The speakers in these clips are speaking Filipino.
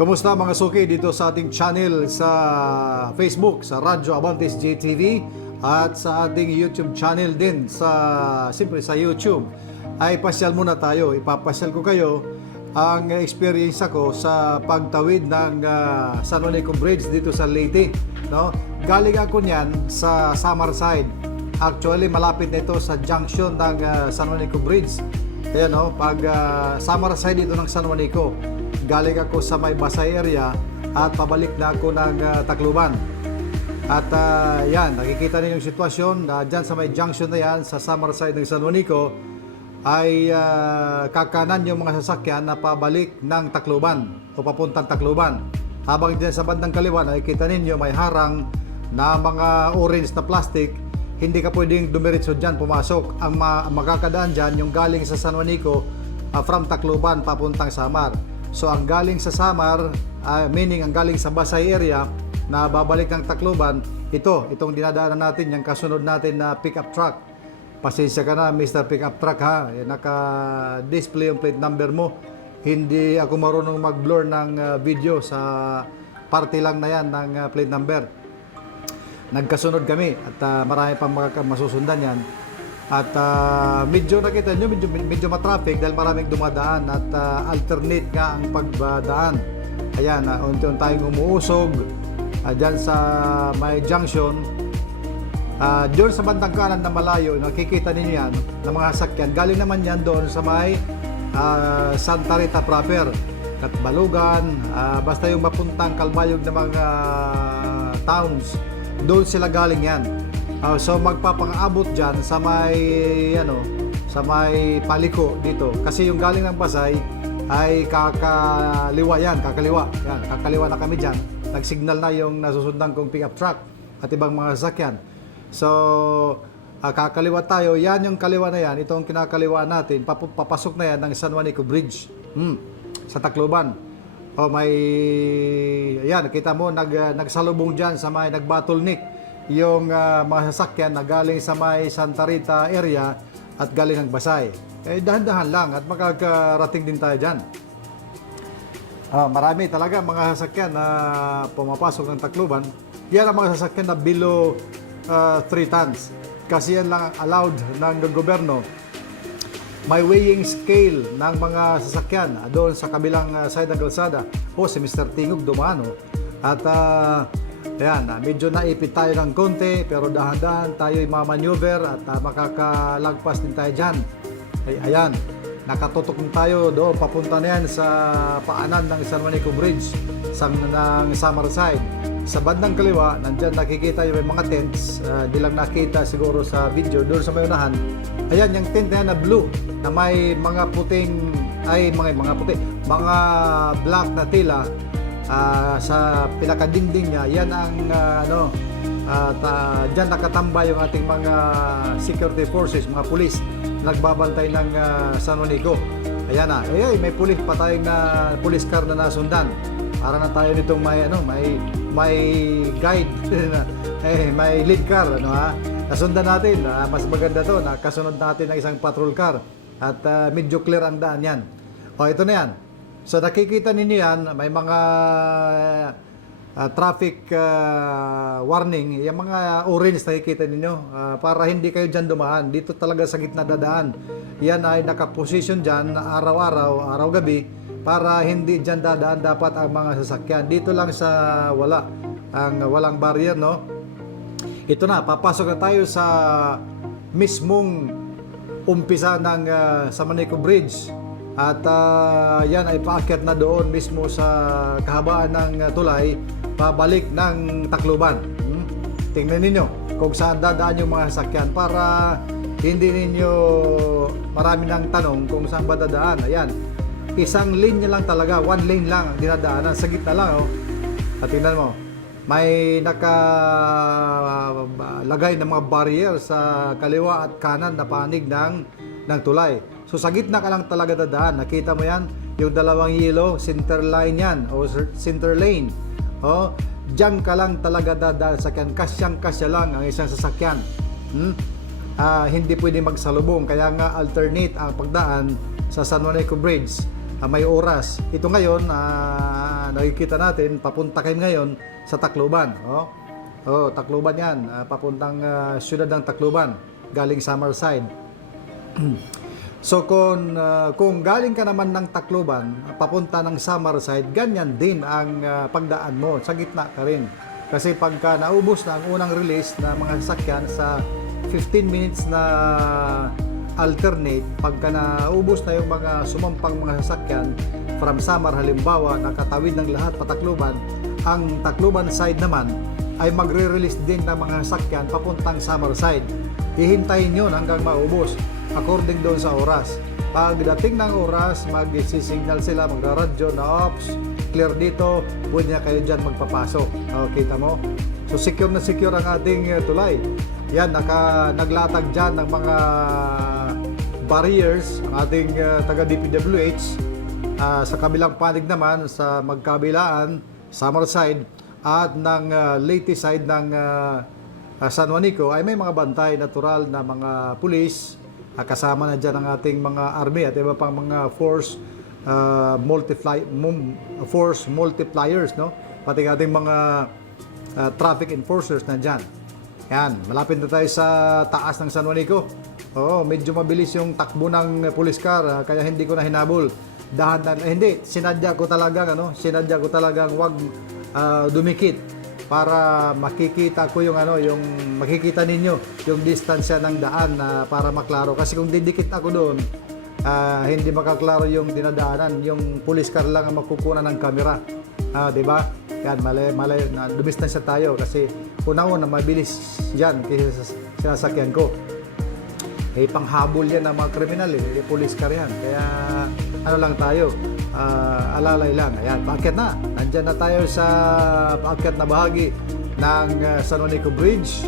Kumusta mga suki dito sa ating channel sa Facebook, sa Radyo Abantes JTV at sa ating YouTube channel din sa siyempre sa YouTube. Ay pasyal muna tayo. Ipapasyal ko kayo ang experience ko sa pagtawid ng ah, San Juanico Bridge dito sa Leyte, no? Galing ako niyan sa Summerside. Actually, malapit na ito sa junction ng ah, San Juanico Bridge. Ayan, no? Pag uh, Summerside dito ng San Juanico, galing ako sa may Basay area at pabalik na ako ng ah, Tacloban. At ah, yan, nakikita niyo yung sitwasyon na dyan sa may junction na yan, sa Summerside ng San Juanico, ay ah, kakanan yung mga sasakyan na pabalik ng Tacloban o papuntang Tacloban. Habang dyan sa bandang kaliwa, nakikita ninyo may harang na mga orange na plastic, hindi ka pwedeng dumiretso dyan, pumasok. Ang ma- makakadaan dyan, yung galing sa San Juanico, ah, from Tacloban papuntang Samar. So ang galing sa Samar, ah, meaning ang galing sa Basay area, na babalik ng Tacloban, ito, itong dinadaanan natin, yung kasunod natin na pickup truck. Pasensya ka na, Mr. Pickup Truck ha. Eh, Naka-display yung plate number mo. Hindi ako marunong mag-blur ng uh, video sa parte lang na yan ng uh, plate number. Nagkasunod kami at uh, marami pang masusundan yan. At uh, medyo nakita nyo, medyo, medyo matraffic dahil maraming dumadaan at uh, alternate nga ang pagdaan. Ayan, uh, unti-unti tayong umuusog uh, dyan sa may junction Ah, doon sa bandang kanan na malayo, nakikita ninyo yan ng mga sakyan. Galing naman yan doon sa may ah, Santa Rita proper. Katbalugan, ah, basta yung mapuntang kalbayog ng mga towns, doon sila galing yan. Ah, so magpapang-abot dyan sa may, ano, sa may paliko dito. Kasi yung galing ng Pasay ay kakaliwa yan, kakaliwa. Yan, kakaliwa na kami dyan. Nagsignal na yung nasusundan kong pickup truck at ibang mga sasakyan. So, ah, kakaliwa tayo. Yan yung kaliwa na yan. Itong kinakaliwa natin. Papu- papasok na yan ng San Juanico Bridge. Hmm, sa Tacloban. O may... Yan, nakita mo, nag, nagsalubong dyan sa may nagbottleneck yung ah, mga sasakyan na galing sa may Santa Rita area at galing ng Basay. Eh, dahan-dahan lang at makakarating din tayo dyan. Ah, marami talaga mga sasakyan na pumapasok ng Tacloban. Yan ang mga sasakyan na below 3 tons. Kasi yan lang ang allowed ng gobyerno. May weighing scale ng mga sasakyan ah, doon sa kabilang ah, side ng kalsada. O si Mr. Tingog dumano. At ah, ayan, ah, medyo naipit tayo ng konti pero dahan-dahan tayo mamaneuver at ah, makakalagpas din tayo dyan. Ay, ayan, nakatutok na tayo doon papunta na yan sa paanan ng San Juanico Bridge sa ng Summerside sa bandang kaliwa nandyan nakikita yung may mga tents uh, lang nakita siguro sa video doon sa may ayan yung tent na yan na blue na may mga puting ay mga mga puti mga black na tila ah, sa pinakadingding niya yan ang ah, ano at uh, dyan nakatambay yung ating mga security forces, mga pulis nagbabantay ng ah, San Juanico. Ayan na. Eh, may pulis pa tayong na police car na nasundan. Para na tayo nitong may ano, may may guide eh, may lead car ano ha. Nasundan natin. ah, mas maganda to. Nakasunod natin ng isang patrol car at ah, medyo clear ang daan yan. O ito na yan. So nakikita ninyo yan, may mga uh, traffic uh, warning, yung mga orange nakikita ninyo uh, para hindi kayo dyan dumaan. Dito talaga sa gitna dadaan. Yan ay nakaposition dyan araw-araw, araw-gabi para hindi dyan dadaan dapat ang mga sasakyan. Dito lang sa wala, ang walang barrier, no? Ito na, papasok na tayo sa mismong umpisa ng uh, Samanico Bridge. At ah, yan ay paakyat na doon mismo sa kahabaan ng ah, tulay pabalik ng Tacloban. Hmm? Tingnan ninyo kung saan dadaan yung mga sasakyan para hindi ninyo marami ng tanong kung saan ba dadaan. Ayan. Isang lane lang talaga, one lane lang ang dinadaanan. Sa gitna lang, oh. At tingnan mo, may nakalagay ng mga barrier sa kaliwa at kanan na panig ng, ng tulay. So sa gitna ka lang talaga dadaan. Nakita mo yan? Yung dalawang yellow, center line yan o center lane. Oh, diyan ka lang talaga dadaan sa sakyan. Kasyang kasya lang ang isang sasakyan. Hmm? Ah, hindi pwede magsalubong kaya nga alternate ang pagdaan sa San Juanico Bridge. ah, may oras. Ito ngayon, ah, nakikita natin, papunta kayo ngayon sa Tacloban. Oh, oh Tacloban yan. ah, papuntang ah, syudad ng Tacloban, galing Summerside. So kung ah, kung galing ka naman ng Tacloban papunta ng Summerside, ganyan din ang ah, pagdaan mo. Sa gitna ka rin. Kasi pagka naubos na ang unang release na mga sasakyan sa 15 minutes na alternate, pagka naubos na yung mga sumampang mga sasakyan from Samar halimbawa, nakatawid ng lahat patakluban, ang Tacloban side naman ay magre-release din ng mga sasakyan papuntang Summerside. Hihintayin yun hanggang maubos according doon sa oras. Pagdating ng oras, mag-signal sila, magra-radyo na ops, clear dito, pwede kayo dyan magpapasok. O, kita mo? So secure na secure ang ating uh, tulay. Yan, naka, naglatag dyan ng mga barriers, ang ating uh, taga DPWH. Ah, sa kabilang panig naman, sa magkabilaan, Summerside, at ng uh, Leyte side ng uh, uh, San Juanico ay may mga bantay natural na mga pulis kasama na dyan ang ating mga army at iba pang mga force uh, multiply force multipliers no? Pati ating mga uh, traffic enforcers nandyan yan malapit na tayo sa taas ng San Juanico. Oo, medyo mabilis yung takbo ng police car ah, kaya hindi ko na hinabol. Dahan dahan eh, hindi sinadya ko talaga ano sinadya ko talagang wag ah, dumikit para makikita ko yung ano yung makikita ninyo yung distansya ng daan na para maklaro. Kasi kung didikit ako doon ah, hindi makaklaro yung dinadaanan. Yung police car lang ang makukunan ng camera. Ah, di ba? Yan malay malay na dumistansya tayo kasi una-una mabilis yan kaysa sa sinasakyan ko. Eh panghabol yan ng mga kriminal eh. Police car yan. Kaya ano lang tayo ah, alalay lang ayan bakit na nandyan na tayo sa bakit na bahagi ng ah, San Juanico Bridge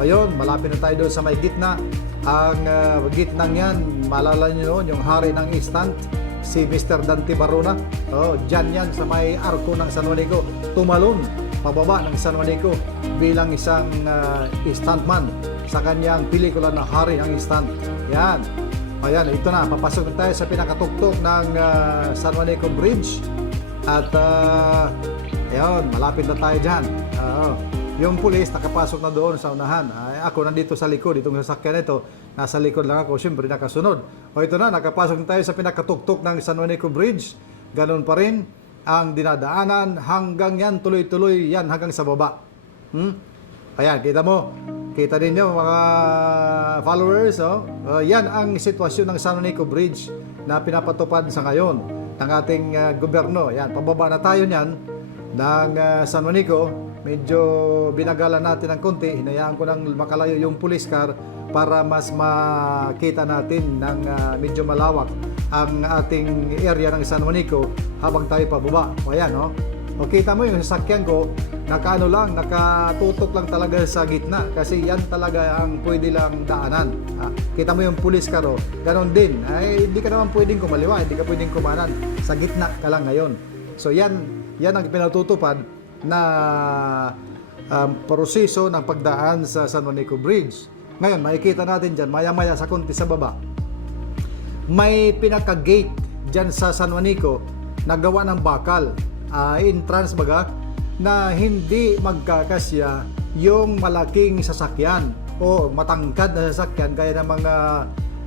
ayun malapit na tayo doon sa may gitna ang uh, gitnang yan malala nyo noon yung hari ng instant si Mr. Dante Barona oh, dyan yan sa may arko ng San Juanico tumalon pababa ng San Juanico bilang isang uh, stuntman sa kanyang pelikula na Hari ng Instant. Yan. Ayan, ito na. Papasok na tayo sa pinakatuktok ng uh, San Juanico Bridge. At, uh, ayun, malapit na tayo dyan. Oo. yung pulis nakapasok na doon sa unahan. Ay, ako nandito sa likod, itong sasakyan ito, nasa likod lang ako, siyempre nakasunod. O ito na, nakapasok na tayo sa pinakatuktok ng San Juanico Bridge. Ganon pa rin ang dinadaanan hanggang yan, tuloy-tuloy yan hanggang sa baba. Hmm? Ayan, kita mo. Kita ninyo mga followers, oh. Uh, yan ang sitwasyon ng San Juanico Bridge na pinapatupad sa ngayon ng ating uh, gobyerno. Yan, pababa na tayo niyan ng uh, San Juanico. Medyo binagalan natin ng konti. Hinayaan ko lang makalayo yung police car para mas makita natin ng uh, medyo malawak ang ating area ng San Juanico habang tayo pababa. O ayan, no? O kita mo yung sasakyan ko, nakaano lang, nakatutok lang talaga sa gitna kasi yan talaga ang pwede lang daanan. Ah, kita mo yung police car, oh, ganon din. Ay, hindi ka naman pwedeng kumaliwa, hindi ka pwedeng kumanan. Sa gitna ka lang ngayon. So yan, yan ang pinatutupad na um, proseso ng pagdaan sa San Juanico Bridge. Ngayon, makikita natin dyan, maya-maya sa konti sa baba, may pinaka-gate dyan sa San Juanico na gawa ng bakal uh, entrance baga na hindi magkakasya yung malaking sasakyan o matangkad na sasakyan kaya ng mga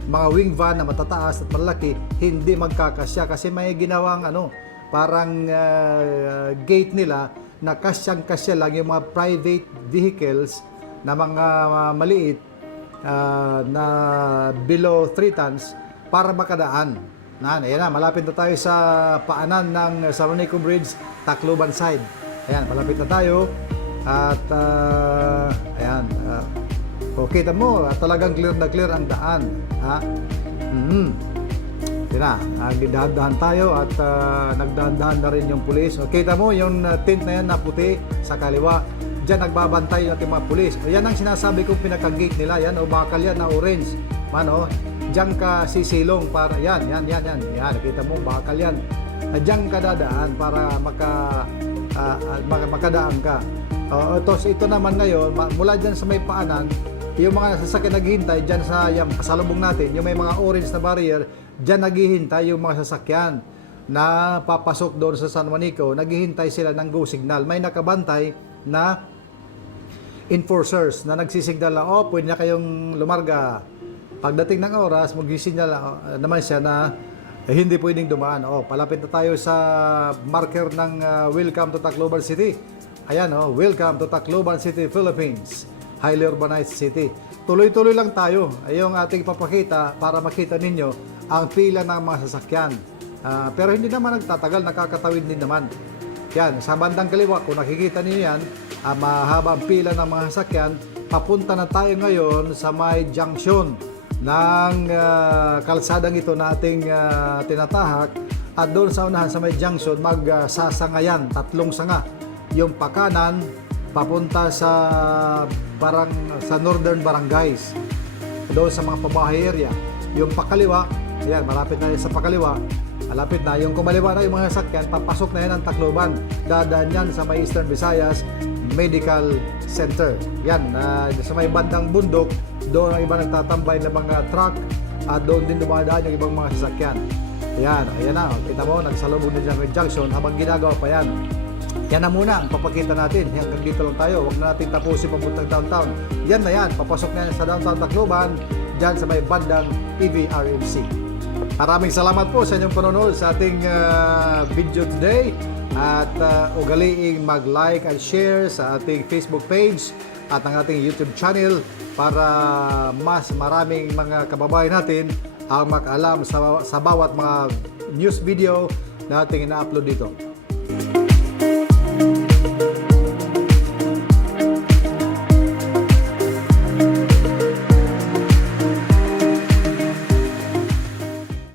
mga wing van na matataas at malaki hindi magkakasya. Kasi may ginawang ano parang uh, gate nila na kasyang kasya lang yung mga private vehicles na mga uh, maliit uh, na below 3 tons para makadaan na, ayan na, malapit na tayo sa paanan ng Juanico Bridge, Tacloban side. Ayan, malapit na tayo. At, uh, ayan, uh, o kita mo, uh, talagang clear na clear ang daan. Ha? Mm-hmm. Na, nagdahan tayo at uh, nagdahan-dahan na rin yung pulis. O, kita mo, yung tint na yan na puti sa kaliwa, Diyan nagbabantay yung ating mga pulis. O, yan ang sinasabi kong pinaka-gate nila. Yan, o bakal yan na orange. Man, o, diyan ka sisilong para yan, yan, yan, yan. Yan, nakita mo, bakal yan. Uh, diyan ka dadaan para maka, uh, makadaan ka. Uh, ito, ito naman ngayon, mula diyan sa may paanan, yung mga sasakyan naghihintay diyan sa yung pasalubong natin, yung may mga orange na barrier, diyan naghihintay yung mga sasakyan. na papasok doon sa San Juanico, naghihintay sila ng go signal. May nakabantay na enforcers na nagsisignal na, oh, pwede na kayong lumarga. Pagdating ng oras, mag-signal uh, naman siya na eh, hindi pwedeng dumaan. Oh, palapit na tayo sa marker ng uh, Welcome to Tacloban City. Ayan, oh, Welcome to Tacloban City, Philippines. Highly urbanized city. Tuloy-tuloy lang tayo. Ay yung ating papakita para makita ninyo ang pila ng mga sasakyan. Ah, pero hindi naman nagtatagal, nakakatawid din naman. Yan, sa bandang kaliwa, kung nakikita niyo yan, ah, mahaba ang pila ng mga sasakyan, papunta na tayo ngayon sa may junction ng ah, kalsadang ito na ah, tinatahak at doon sa unahan sa may junction magsasangayan, tatlong sanga. Yung pakanan, papunta sa barang sa northern barangays doon sa mga pabahay area. Yung pakaliwa, ayan, malapit na sa pakaliwa, malapit na. Yung kumaliwa na yung mga sakyan, papasok na yan ang Tacloban. Dadaan yan sa may Eastern Visayas Medical Center. Yan, ah, sa may bandang bundok, doon ang iba nagtatambay ng mga truck at doon din dumadaan yung ibang mga sasakyan. Ayan, ayan na. Kita mo, nagsalubog na dyan junction habang ginagawa pa yan. Yan na muna ang papakita natin. Hanggang dito lang tayo. Huwag na natin tapusin papuntang downtown. Yan na yan. Papasok na yan sa downtown Tacloban. Diyan sa may bandang PVRMC. Maraming salamat po sa inyong panonood sa ating ah, video today. At uh, ugaliing mag-like and share sa ating Facebook page at ang ating YouTube channel para mas maraming mga kababayan natin ang makaalam sa, sa bawat mga news video na ating ina-upload dito.